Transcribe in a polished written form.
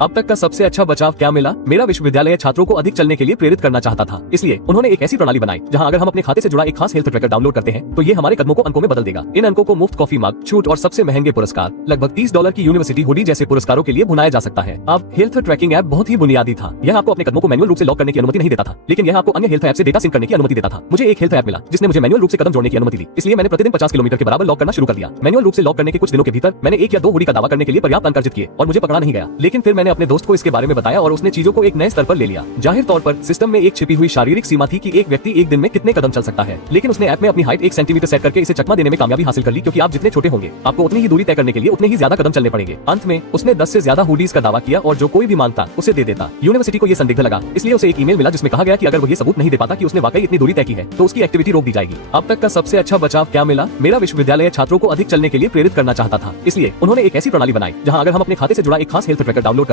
अब तक का सबसे अच्छा बचाव क्या मिला? मेरा विश्वविद्यालय छात्रों को अधिक चलने के लिए प्रेरित करना चाहता था, इसलिए उन्होंने एक ऐसी प्रणाली बनाई जहां अगर हम अपने खाते से जुड़ा एक खास हेल्थ ट्रैकर डाउनलोड करते हैं तो ये हमारे कदमों को अंकों में बदल देगा। इन अंकों को मुफ्त कॉफी मग, छूट और सबसे महंगे पुरस्कार लगभग $30 की यूनिवर्सिटी हुडी जैसे पुरस्कारों के लिए भुनाया जा सकता है। अब हेल्थ ट्रैकिंग ऐप बहुत ही बुनियादी था। यह आपको अपने कदमों को मैनुअल रूप से लॉक करने की अनुमति नहीं देता था, लेकिन यह आपको अन्य हेल्थ ऐप से डेटा सिंक करने की अनुमति देता था। मुझे एक हेल्थ ऐप मिला जिसने मुझे मैनुअल रूप से कदम जोड़ने की अनुमति दी, इसलिए मैंने प्रतिदिन 50 किलोमीटर के बराबर लॉक करना शुरू कर दिया। मैनुअल रूप से लॉक करने के कुछ दिनों के भीतर मैंने 1 या 2 हुडी का दावा करने के लिए पर्याप्त अंक अर्जित किए और मुझे पकड़ा नहीं गया। लेकिन फिर मैंने अपने दोस्त को इसके बारे में बताया और उसने चीजों को एक नए स्तर पर ले लिया। जाहिर तौर पर सिस्टम में एक छिपी हुई शारीरिक सीमा थी कि एक व्यक्ति एक दिन में कितने कदम चल सकता है, लेकिन उसने ऐप में अपनी हाइट 1 सेंटीमीटर सेट करके इसे चकमा देने में कामयाबी हासिल कर ली, क्योंकि आप जितने छोटे होंगे आपको उतनी ही दूरी तय करने के लिए उतने ही ज्यादा कदम चलने पड़ेंगे। अंत में उसने 10 से ज्यादा हुडीज का दावा किया और जो कोई भी मांगता उसे दे देता। यूनिवर्सिटी को यह संदिग्ध लगा, इसलिए उसे एक ईमेल मिला जिसमें कहा गया कि अगर वो ये सबूत नहीं दे पाता कि उसने वाकई इतनी दूरी तय की है तो उसकी एक्टिविटी रोक दी जाएगी। अब तक का सबसे अच्छा बचाव क्या मिला? मेरा विश्वविद्यालय छात्रों को अधिक चलने के लिए प्रेरित करना चाहता था, इसलिए उन्होंने एक ऐसी प्रणाली बनाई जहां अगर हम अपने खाते से जुड़ा एक खास हेल्थ ट्रैकर डाउनलोड